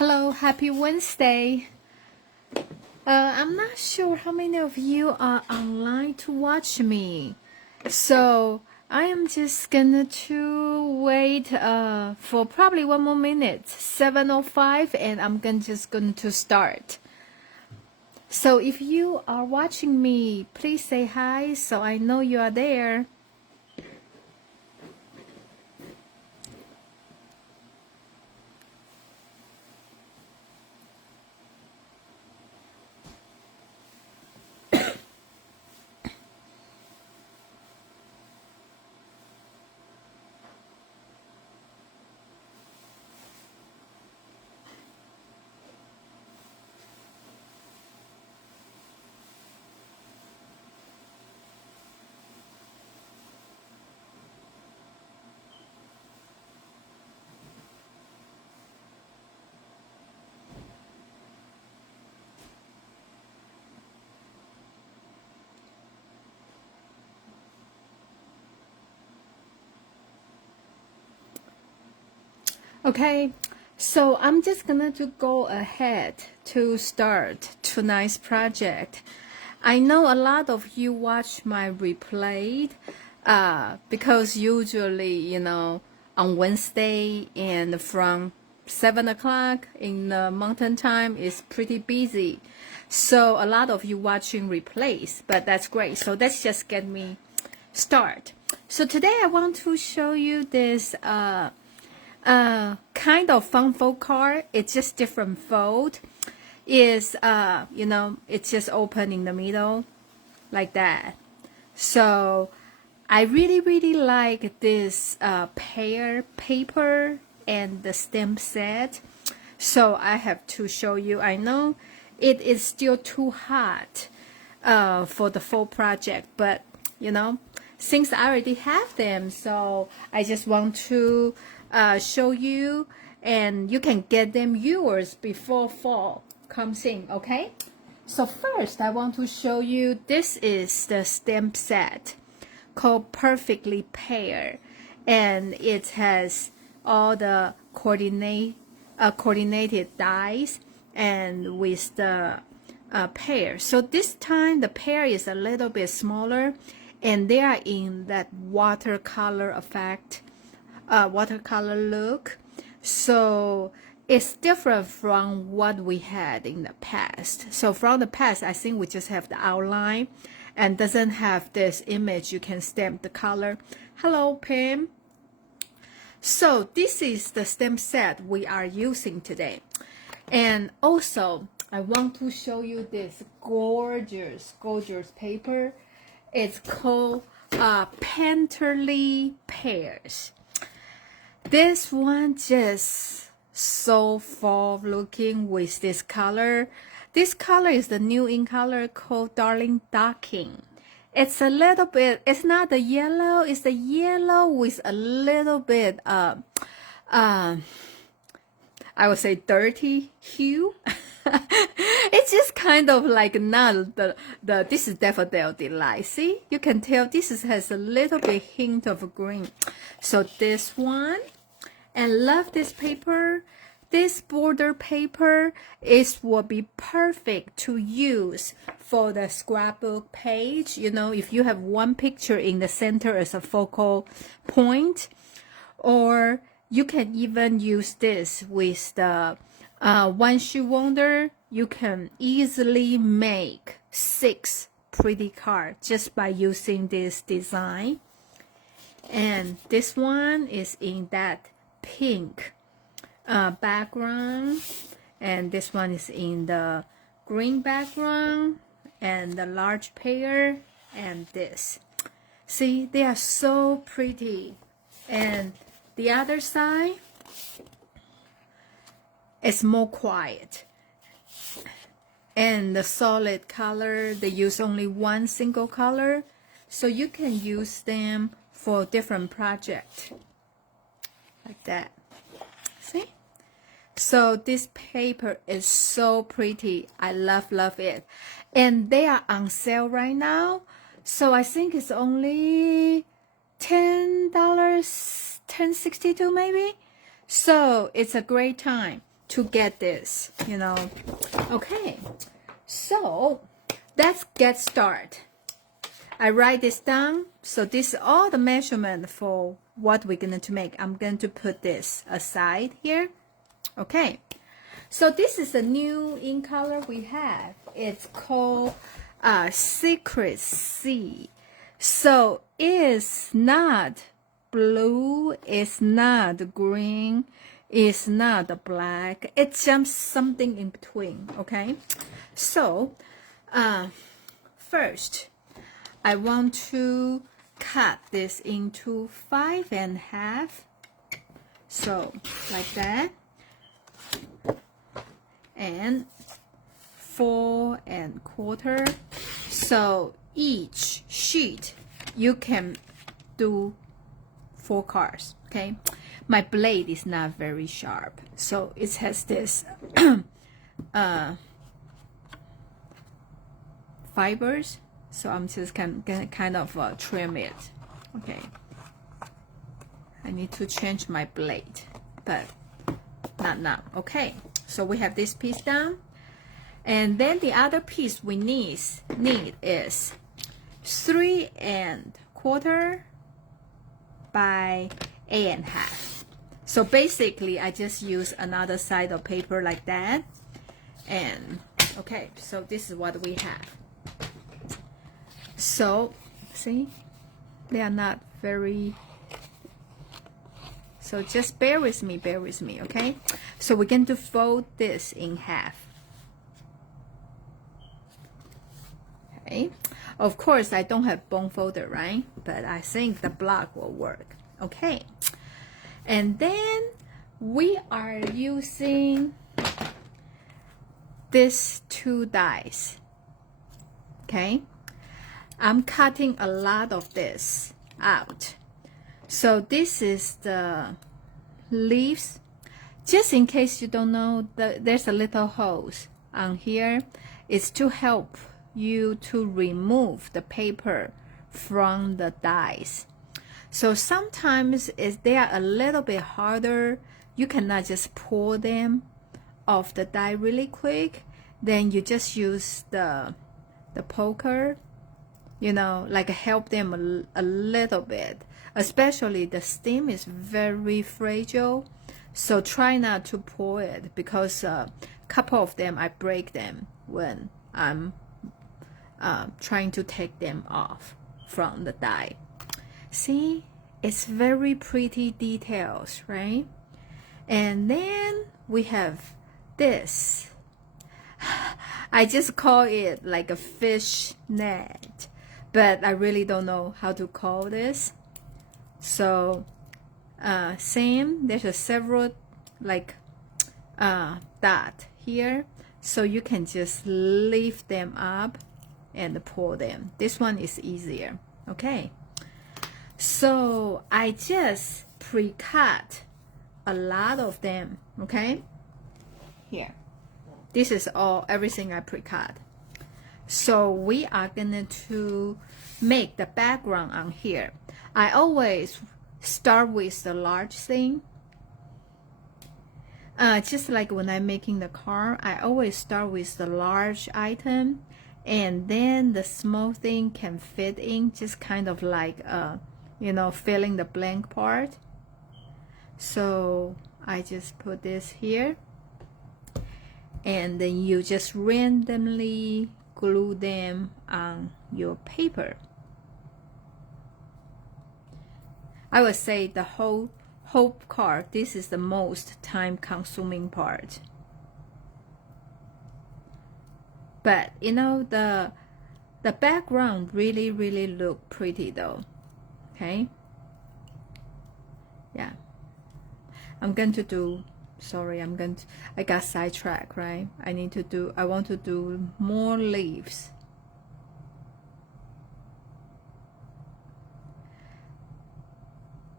Hello, happy Wednesday. I'm not sure how many of you are online to watch me. So I am just gonna to wait for probably one more minute, 7:05, and I'm just going to start. So if you are watching me, please say hi so I know you are there. Okay, so I'm just gonna to go ahead to start tonight's project. I know a lot of you watch my replay because usually, on Wednesday and from 7 o'clock in the mountain time is pretty busy. So a lot of you watching replays, but that's great. So let's just get me start. So today I want to show you this kind of fun fold card. It's just different fold. Is it's just open in the middle like that. So I really like this pear paper and the stamp set. So I have to show you. I know it is still too hot for the full project, but since I already have them, so I just want to show you, and you can get them yours before fall comes in, okay? So first, I want to show you, this is the stamp set called Perfectly Pear, and it has all the coordinated dies and with the pear. So this time the pear is a little bit smaller, and they are in that watercolor effect, watercolor look. So it's different from what we had in the past. So from the past, I think we just have the outline and doesn't have this image. You can stamp the color. Hello, Pam. So this is the stamp set we are using today. And also, I want to show you this gorgeous paper. It's called Perfectly Pears. This one just so fall looking with this color. This color is the new in color called Darling Ducking. It's a little bit, it's not the yellow, it's the yellow with a little bit I would say dirty hue. It's just kind of like not the this is Daffodil Delight. See, you can tell this has a little bit hint of green. So this one, and love this paper. This border paper will be perfect to use for the scrapbook page. If you have one picture in the center as a focal point, or you can even use this with the once you wonder, you can easily make 6 pretty cards just by using this design. And this one is in that pink background, and this one is in the green background, and the large pear, and this. See, they are so pretty. And the other side is more quiet, and the solid color, they use only one single color, so you can use them for different projects like that. See? So this paper is so pretty. I love it, and they are on sale right now. So I think it's only $10, $10.62 maybe. So it's a great time to get this, you know. Okay, so let's get started. I write this down. So this is all the measurement for what we're going to make. I'm going to put this aside here. Okay, so this is a new ink color we have. It's called Secret Sea. So it's not blue, it's not green, it's not black. It's just something in between. Okay, so first I want to cut this into 5 1/2. So like that. And 4 1/4. So each sheet you can do 4 cards. Okay, my blade is not very sharp, so it has this fibers. So I'm just gonna kind of trim it. Okay, I need to change my blade, but not now. Okay, so we have this piece down, and then the other piece we need is 3 1/4 by 8 1/2. So basically I just use another side of paper like that. And okay, so this is what we have. So see, they are not very, so just bear with me, okay? So we're going to fold this in half. Okay, of course I don't have bone folder, right? But I think the block will work. Okay, and then we are using these 2 dies. Okay, I'm cutting a lot of this out. So this is the leaves. Just in case you don't know, there's a little holes on here. It's to help you to remove the paper from the dies. So sometimes they are a little bit harder. You cannot just pull them off the die really quick. Then you just use the poker, you know, like help them a little bit. Especially the stem is very fragile, so try not to pull it, because a couple of them I break them when I'm trying to take them off from the die. See, it's very pretty details, right? And then we have this. I just call it like a fish net, but I really don't know how to call this. So same, there's a several like dot here, so you can just lift them up and pull them. This one is easier. Okay, so I just pre-cut a lot of them. Okay, here, this is everything I pre-cut. So we are going to make the background on here. I always start with the large thing. Just like when I'm making the car, I always start with the large item, and then the small thing can fit in, just kind of like, you know, filling the blank part. So I just put this here, and then you just randomly glue them on your paper. I would say the whole card, this is the most time-consuming part. But you know, the background really look pretty though. Okay. Yeah. I'm going to do. Sorry, I got sidetracked, right? I want to do more leaves.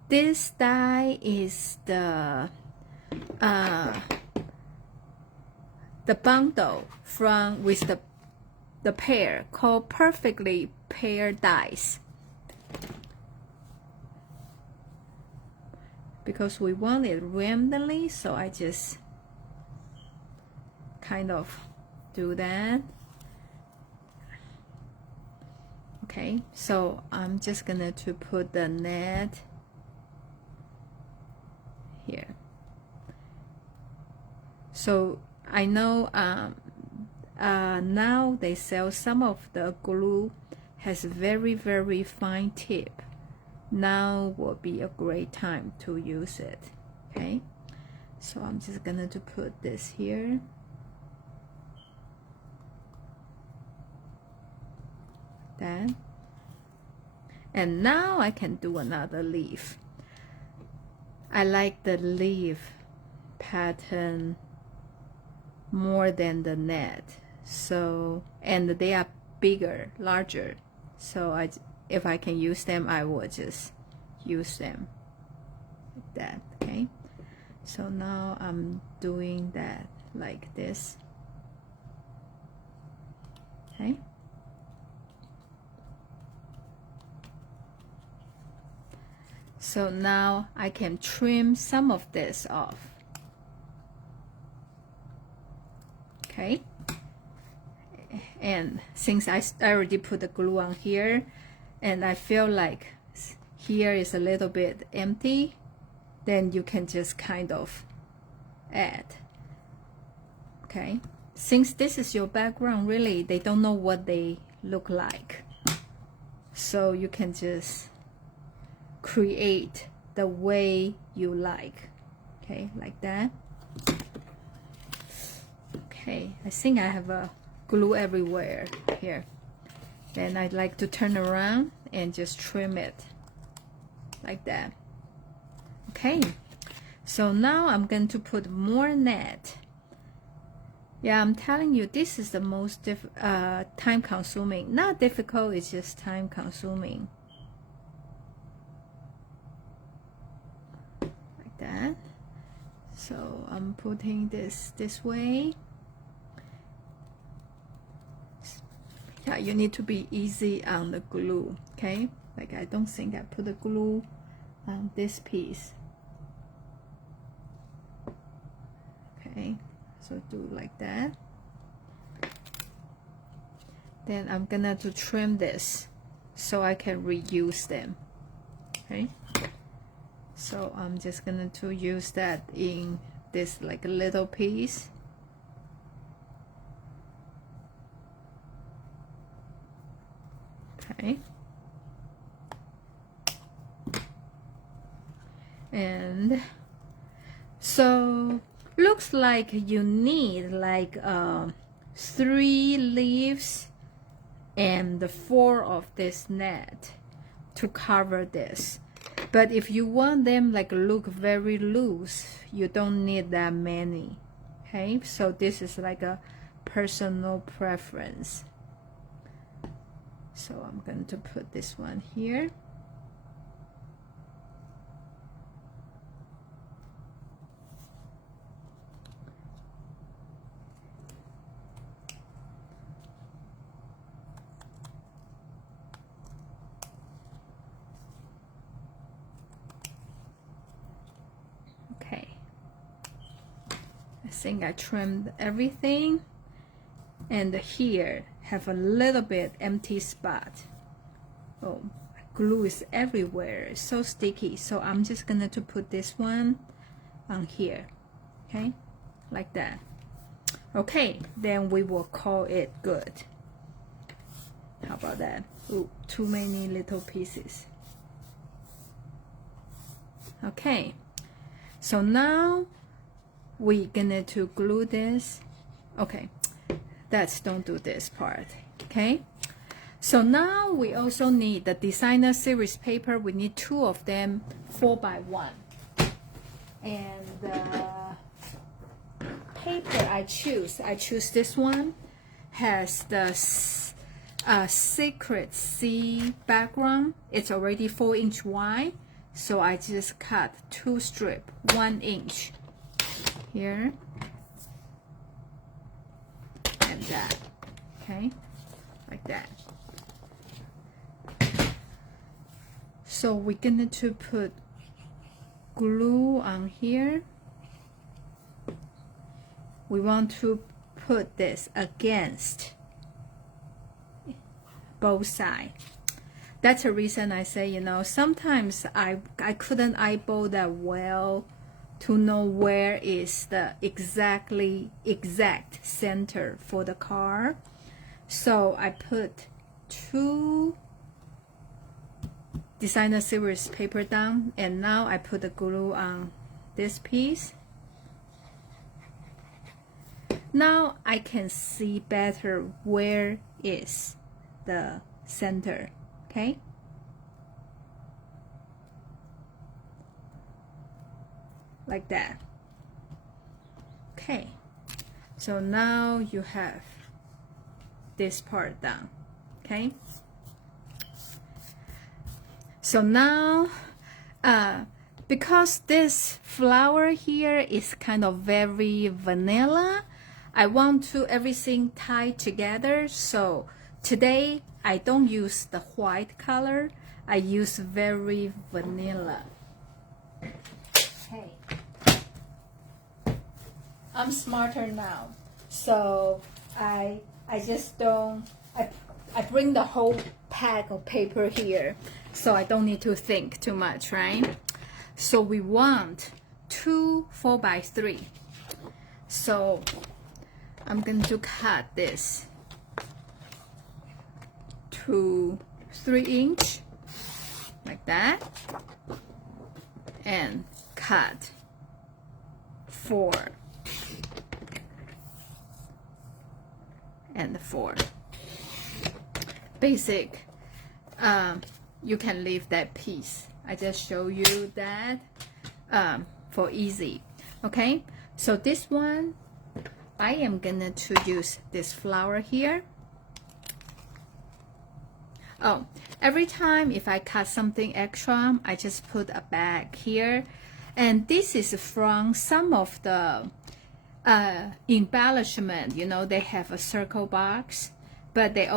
This die is the bundle with the pear, called Perfectly Pear dies. Because we want it randomly, so I just kind of do that. Okay, so I'm just gonna to put the net here. So I know now they sell some of the glue has very fine tip. Now will be a great time to use it. Okay, so I'm just gonna to put this here. That. And now I can do another leaf. I like the leaf pattern more than the net. So, and they are bigger, larger. So if I can use them, I will just use them like that. Okay. So now I'm doing that like this. Okay. So now I can trim some of this off. Okay. And since I already put the glue on here, and I feel like here is a little bit empty, then you can just kind of add. Okay. Since this is your background, really, they don't know what they look like. So you can just create the way you like. Okay, like that. Okay, I think I have a glue everywhere here. Then I'd like to turn around and just trim it like that. Okay, so now I'm going to put more net. Yeah, I'm telling you, this is the most time consuming. Not difficult, it's just time consuming. Like that. So I'm putting this way. Yeah, you need to be easy on the glue, okay? Like I don't think I put the glue on this piece. Okay, so do like that. Then I'm gonna to trim this so I can reuse them. Okay, so I'm just gonna to use that in this like a little piece. Okay, and so looks like you need like 3 leaves and 4 of this net to cover this. But if you want them like look very loose, you don't need that many. Okay, so this is like a personal preference. So I'm going to put this one here. Okay, I think I trimmed everything, and here have a little bit empty spot. Oh, glue is everywhere, it's so sticky. So I'm just gonna to put this one on here. Okay, like that. Okay, then we will call it good. How about that? Ooh, too many little pieces. Okay, so now we're gonna to glue this. Okay, don't do this part. Okay, so now we also need the designer series paper. We need 2 of them, 4x1. And the paper I choose this one, has the Secret C background. It's already 4-inch wide, so I just cut 2 strips, 1 inch here and that. Okay, like that. So we're gonna to put glue on here. We want to put this against both sides. That's the reason I say, you know, sometimes I couldn't eyeball that well to know where is the exact center for the card. So I put 2 designer series paper down, and now I put the glue on this piece. Now I can see better where is the center. Okay, like that. Okay, so now you have this part done. Okay, so now because this flower here is kind of very vanilla, I want to everything tied together. So today I don't use the white color, I use very vanilla. Okay, I'm smarter now, so I just don't, I bring the whole pack of paper here, so I don't need to think too much, right? So we want 2 4x3, so I'm going to cut this to 3 inch like that, and cut 4 and 4. Basic, you can leave that piece. I just show you that for easy. Okay, so this one I am gonna to use this flower here. Oh, every time if I cut something extra, I just put a bag here, and this is from some of the embellishment. You know, they have a circle box, but they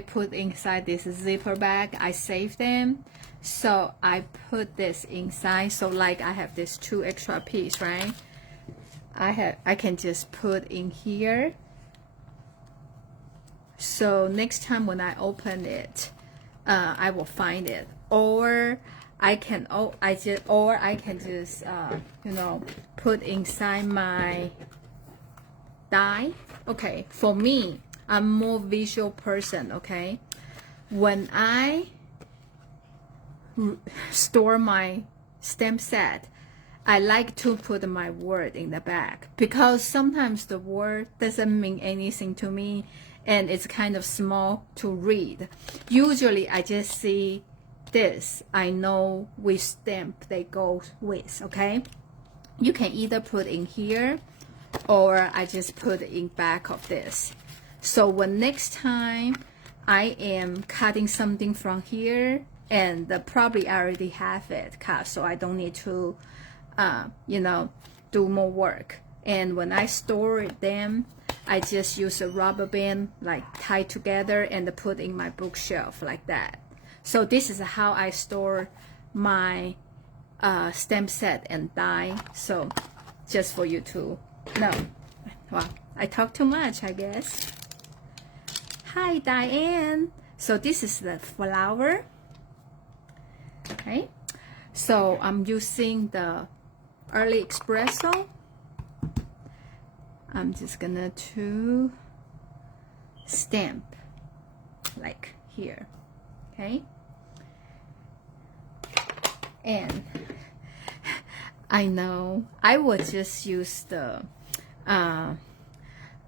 put inside this zipper bag. I save them, so I put this inside. So like I have this 2 extra piece, right? I can just put in here. So next time when I open it, I will find it, or I can just you know, put inside my die. Okay, for me, I'm more visual person. Okay, when I store my stamp set, I like to put my word in the back, because sometimes the word doesn't mean anything to me and it's kind of small to read. Usually I just see this, I know which stamp they go with. Okay, you can either put in here, or I just put in back of this. So when next time I am cutting something from here, and probably I already have it cut, so I don't need to you know, do more work. And when I store them, I just use a rubber band, like tie together and put in my bookshelf like that. So this is how I store my stamp set and die. So just for you to know. Wow, I talk too much, I guess. Hi, Diane. So this is the flower. Okay, so I'm using the early espresso. I'm just gonna to stamp like here. Okay, and I know I would just use the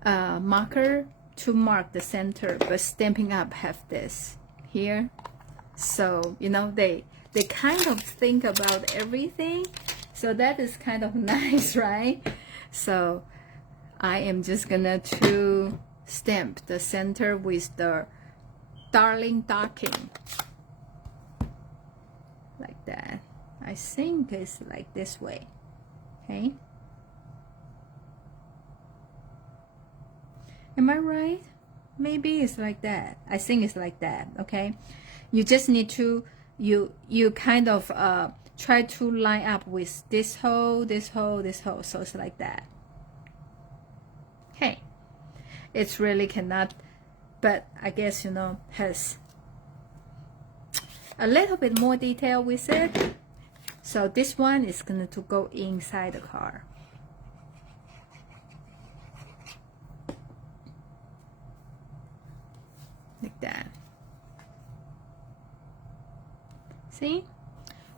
marker to mark the center, but Stampin' Up have this here, so you know they kind of think about everything, so that is kind of nice, right? So I am just gonna to stamp the center with the Darling Docking like that. I think it's like this way. Okay, am I right? Maybe it's like that. I think it's like that. Okay, you just need to you kind of try to line up with this hole, this hole, this hole, so it's like that. Okay, It's really cannot, but I guess, you know, has a little bit more detail with it. So this one is going to go inside the card. Like that. See?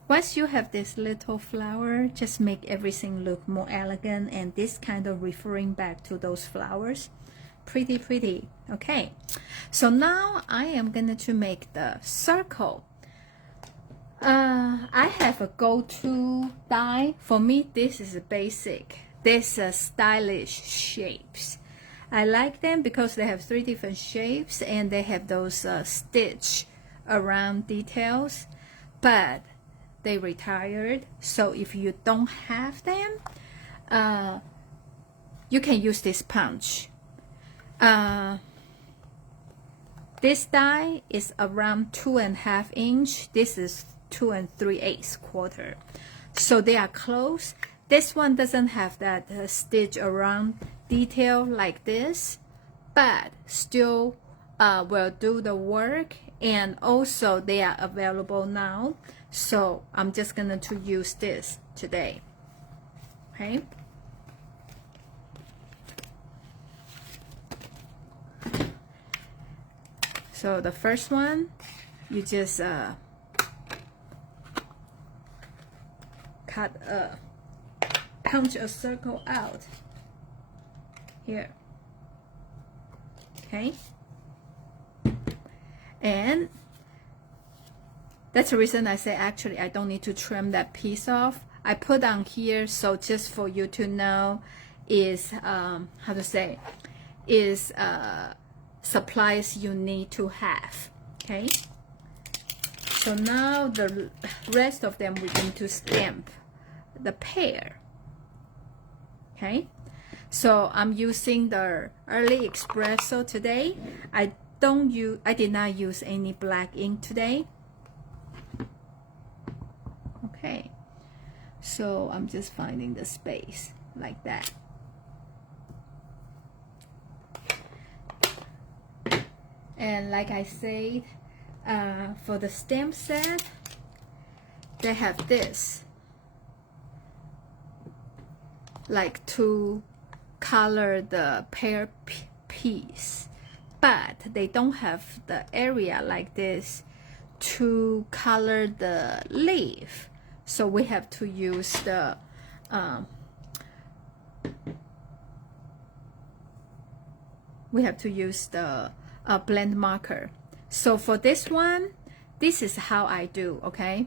Once you have this little flower, just make everything look more elegant, and this kind of referring back to those flowers. Pretty, pretty. Okay. So now I am going to make the circle. I have a go-to die. For me, this is a basic. This is stylish shapes. I like them because they have 3 different shapes and they have those stitch around details, but they retired. So if you don't have them, you can use this punch. This die is around 2.5 inch. This is 2 3/8 quarter. So they are close. This one doesn't have that stitch around detail like this, but still will do the work, and also they are available now. So I'm just going to use this today. Okay. So the first one, you just punch a circle out here. Okay. And that's the reason I say actually I don't need to trim that piece off. I put on here so just for you to know is how to say is supplies you need to have. Okay. So now the rest of them we're going to stamp the pear. Okay. So I'm using the Early Espresso today. I did not use any black ink today. Okay. So I'm just finding the space like that. And like I said, for the stamp set, they have this, like to color the pear piece, but they don't have the area like this to color the leaf. So we have to use the blend marker. So for this one, this is how I do. Okay,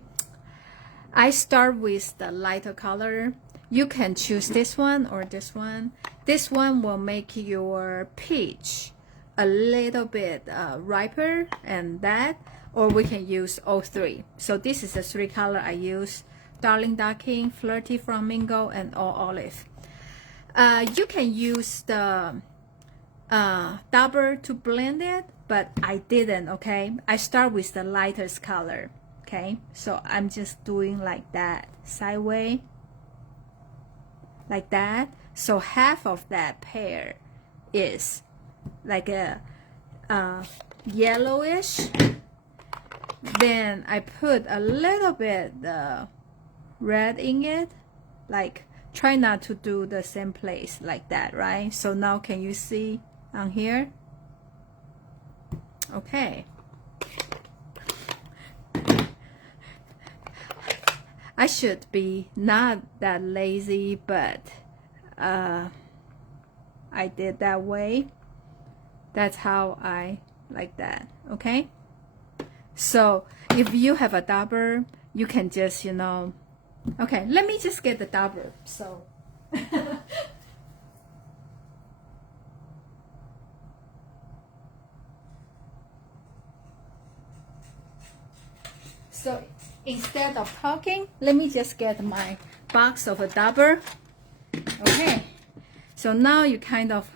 I start with the lighter color. You can choose this one or this one. This one will make your peach a little bit riper, and that, or we can use all 3. So this is the 3 color I use: Darling Darking, Flirty Flamingo, and All Olive. You can use the dauber to blend it, but I didn't. Okay, I start with the lightest color. Okay, so I'm just doing like that, sideways, like that. So half of that pear is like a yellowish. Then I put a little bit red in it, like try not to do the same place like that, right? So now can you see on here? Okay. I should be not that lazy, but I did that way. That's how I like that. Okay. So if you have a dauber, you can just, you know, okay, let me just get the dauber. So so instead of talking, let me just get my box of a dauber. Okay, so now you kind of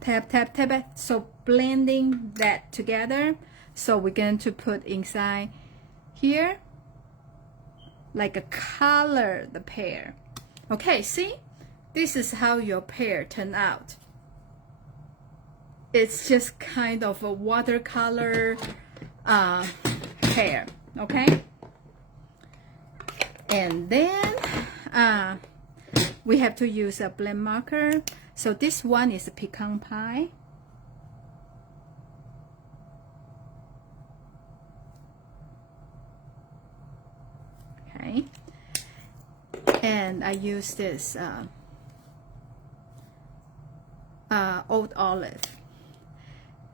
tap it, so blending that together. So we're going to put inside here like a color the pear. Okay, see, this is how your pear turned out. it's just kind of a watercolor pear, okay? And then we have to use a blend marker. So this one is a pecan pie. Okay. And I use this old olive.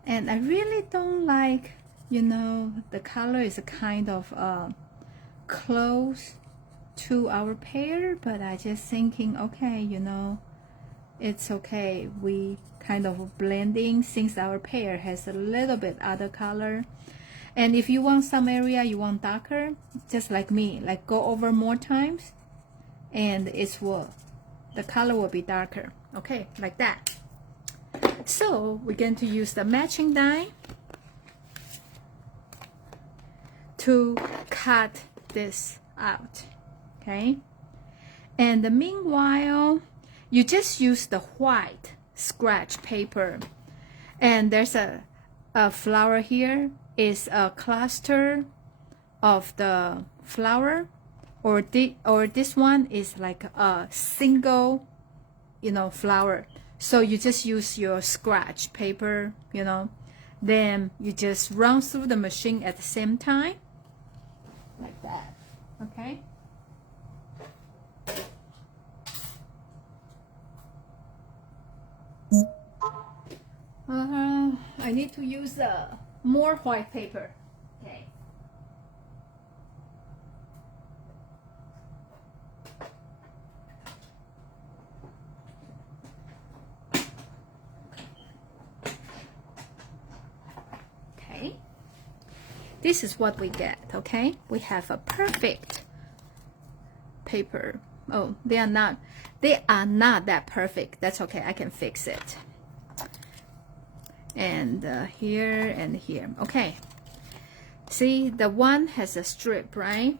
And I really don't like, you know, the color is kind of close to our pear, but I just thinking, okay, you know, it's okay. We kind of blending since our pear has a little bit other color. And if you want some area you want darker, just like me, like go over more times, and the color will be darker. Okay, like that. So we're going to use the matching die to cut this out. Okay, and meanwhile, you just use the white scratch paper, and there's a flower here. Is a cluster of the flower, or this one is like a single, you know, flower. So you just use your scratch paper, you know, then you just run through the machine at the same time, like that. Okay. I need to use more white paper. Okay. Okay. This is what we get, okay? We have a perfect paper. Oh, they are not that perfect. That's okay. I can fix it. And here and here. Okay. See, the one has a strip, right?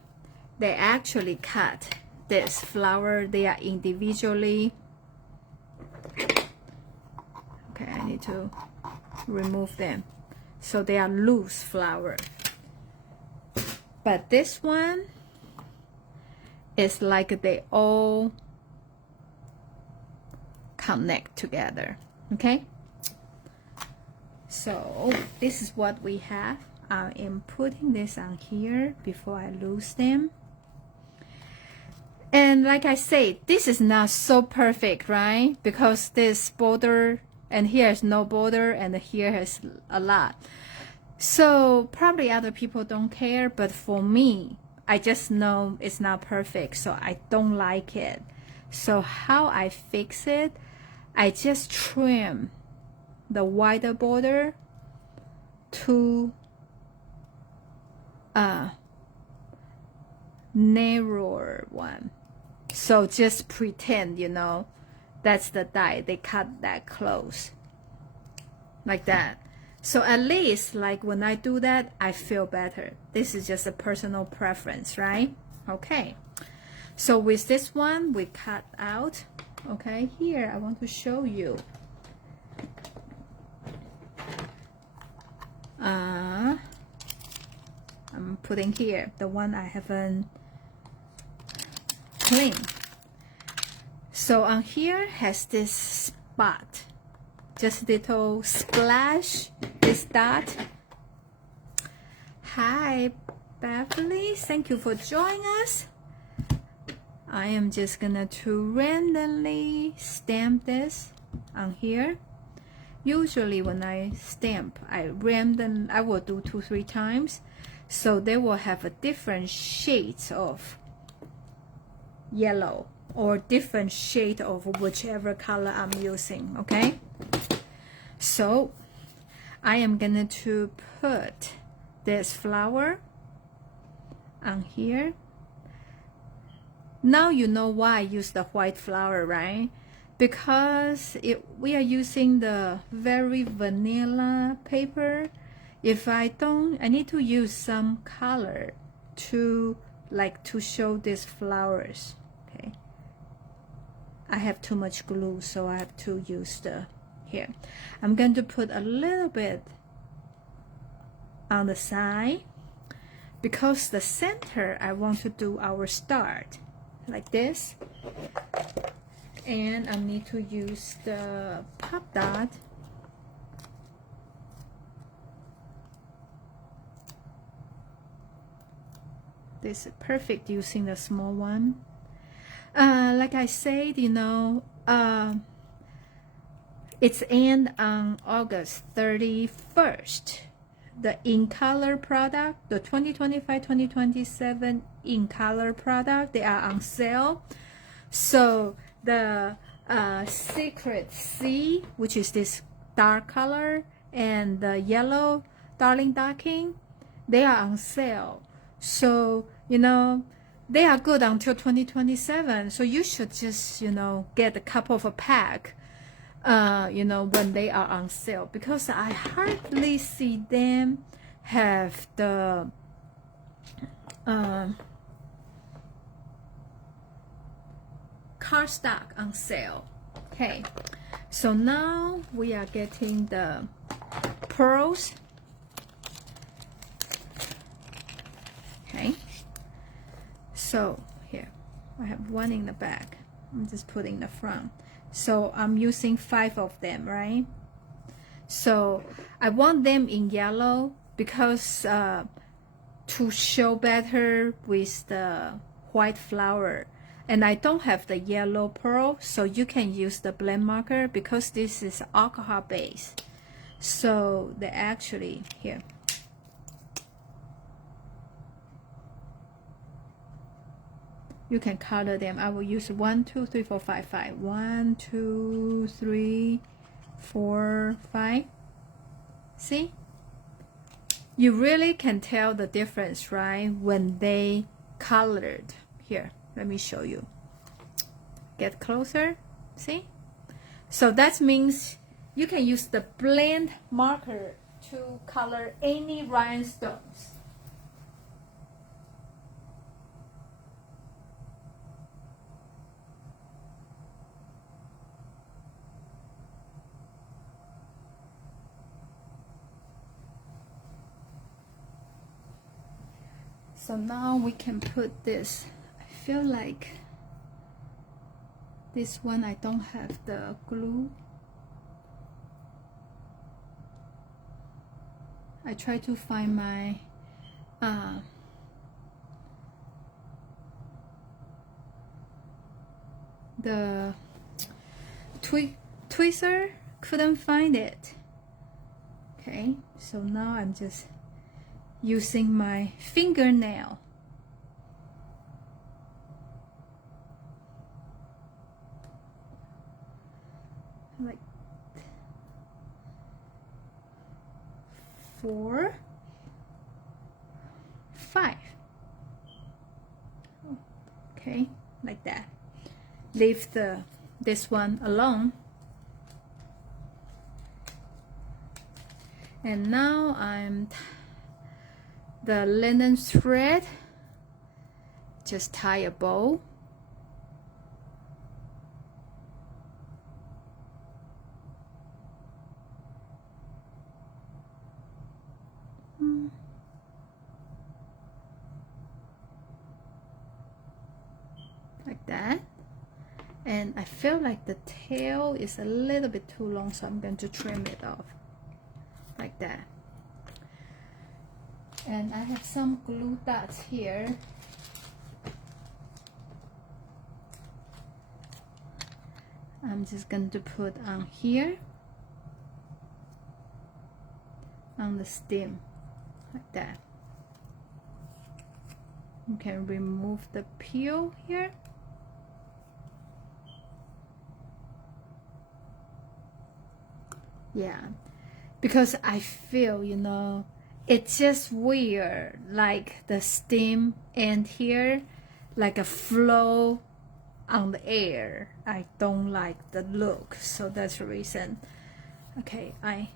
They actually cut this flower. They are individually. Okay, I need to remove them. So they are loose flower. But this one is like they all connect together. Okay? So this is what we have. I am putting this on here before I lose them. And like I said, this is not so perfect, right? Because this border, and here is no border, and here has a lot. So probably other people don't care, but for me, I just know it's not perfect, so I don't like it. So how I fix it, I just trim the wider border to a narrower one. So just pretend, you know, that's the die. They cut that close. Like that. So at least, like when I do that, I feel better. This is just a personal preference, right? Okay. So with this one, we cut out. Okay, here I want to show you. I'm putting here the one I haven't cleaned. So on here has this spot, just little splash, this dot. Hi Beverly, thank you for joining us. I am just gonna to randomly stamp this on here. Usually when I stamp, I will do 2-3 times, so they will have a different shades of yellow or different shade of whichever color I'm using. Okay, so I am gonna to put this flower on here. Now you know why I use the white flower, right? Because we are using the very vanilla paper. If I don't, I need to use some color to show these flowers. Okay, I have too much glue, so I have to use the here. I'm going to put a little bit on the side because the center I want to do our start like this, and I need to use the pop dot. This is perfect using the small one. Like I said, you know, it's end on August 31st. The in color product, the 2025-2027 in color product, they are on sale. So the Secret C, which is this dark color, and the yellow Darling Docking, they are on sale. So, you know, they are good until 2027. So you should just, you know, get a couple of a pack, you know, when they are on sale, because I hardly see them have the cardstock on sale. Okay, so now we are getting the pearls. Okay, so here I have one in the back. I'm just putting the front. So I'm using 5 of them, right? So I want them in yellow because to show better with the white flower. And I don't have the yellow pearl, so you can use the blend marker because this is alcohol base. So they actually, here. You can color them. I will use 1, 2, 3, 4, 5, 5. 1, 2, 3, 4, 5. See? You really can tell the difference, right? When they colored. Here, let me show you. Get closer. See? So that means you can use the blend marker to color any rhinestones. So now we can put this. I feel like this one I don't have the glue. I try to find my the tweezer, couldn't find it. Okay, so now I'm just using my fingernail. Like 4, 5. Okay, like that. Leave this one alone. And now I'm the linen thread, just tie a bow. Like that. And I feel like the tail is a little bit too long, so I'm going to trim it off like that. And I have some glue dots here. I'm just going to put on here on the stem like that. You can remove the peel here. Yeah, because I feel, you know, it's just weird, like the stem end here, like a flow on the air. I don't like the look, so that's the reason. Okay, I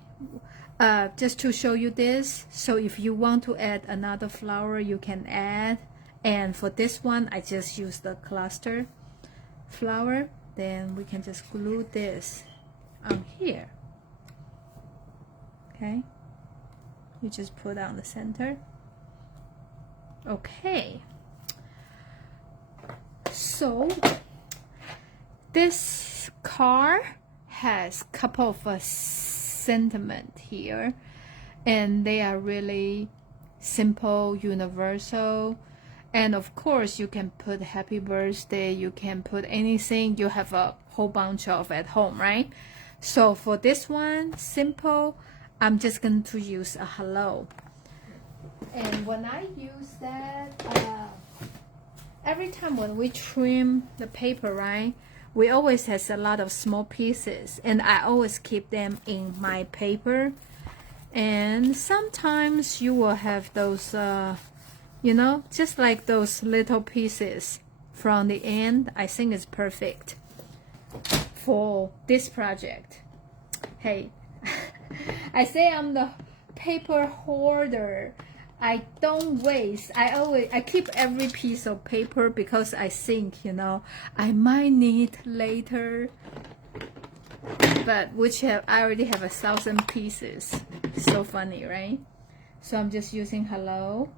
just to show you this, so if you want to add another flower, you can add. And for this one, I just use the cluster flower. Then we can just glue this on here. Okay, you just put on the center. Okay, so this card has a couple of sentiment here, and they are really simple, universal. And of course you can put happy birthday, you can put anything you have a whole bunch of at home, right? So for this one, simple, I'm just going to use a hello. And when I use that, every time when we trim the paper, right, we always has a lot of small pieces, and I always keep them in my paper. And sometimes you will have those you know, just like those little pieces from the end. I think it's perfect for this project. Hey, I say I'm the paper hoarder. I don't waste. I keep every piece of paper because I think, you know, I might need later. But I already have 1,000 pieces. So funny, right? So I'm just using hello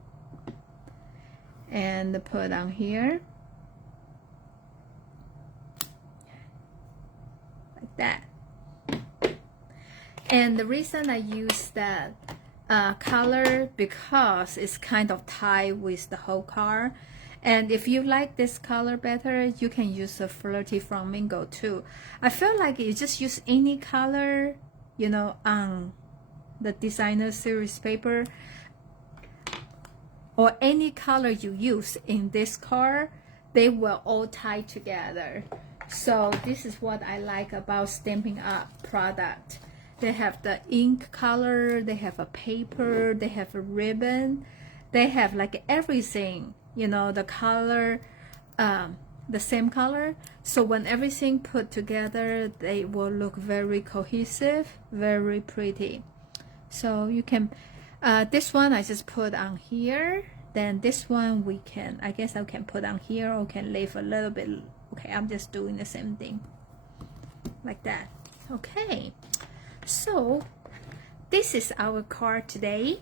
and put on here like that. And the reason I use that color because it's kind of tied with the whole card. And if you like this color better, you can use a Flirty Flamingo too. I feel like you just use any color, you know, on the designer series paper, or any color you use in this card, they will all tie together. So this is what I like about Stampin' Up product. They have the ink color, they have a paper, they have a ribbon, they have like everything, you know, the color, the same color. So when everything put together, they will look very cohesive, very pretty. So you can, this one I just put on here. Then this one we can, I guess I can put on here, or can leave a little bit. Okay, I'm just doing the same thing like that. Okay, so this is our card today.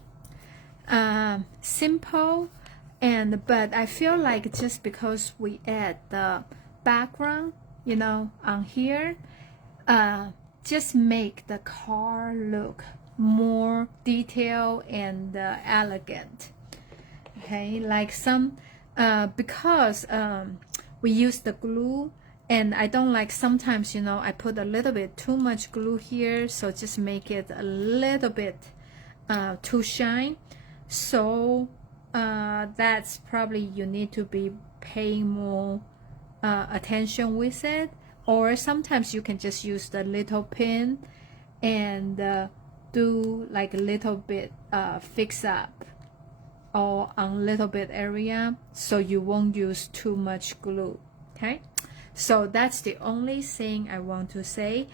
Simple, but I feel like just because we add the background, you know, on here, just make the card look more detailed and elegant. Okay, like some because we use the glue, and I don't like, sometimes, you know, I put a little bit too much glue here, so just make it a little bit too shine. So that's probably you need to be paying more attention with it. Or sometimes you can just use the little pin and do like a little bit fix up or on a little bit area, so you won't use too much glue. Okay, so that's the only thing I want to say.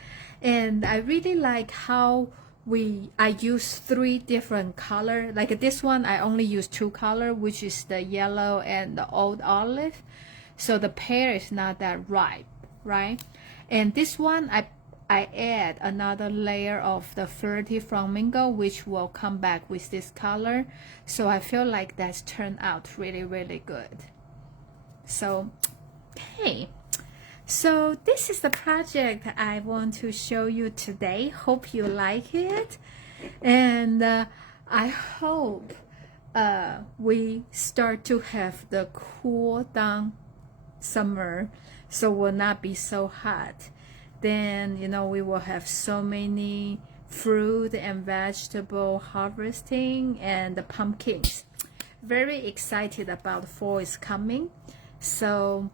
And I really like how I use 3 different color. Like this one I only use 2 color, which is the yellow and the old olive, so the pear is not that ripe, right? And this one I add another layer of the Flirty Flamingo, which will come back with this color. So I feel like that's turned out really, really good. So, okay. So this is the project I want to show you today. Hope you like it. And I hope we start to have the cool down summer, so will not be so hot. Then, you know, we will have so many fruit and vegetable harvesting and the pumpkins. Very excited about fall is coming. So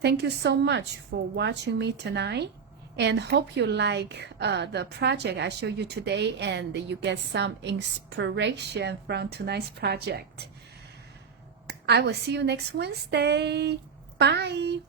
thank you so much for watching me tonight, and hope you like the project I showed you today, and you get some inspiration from tonight's project. I will see you next Wednesday. Bye.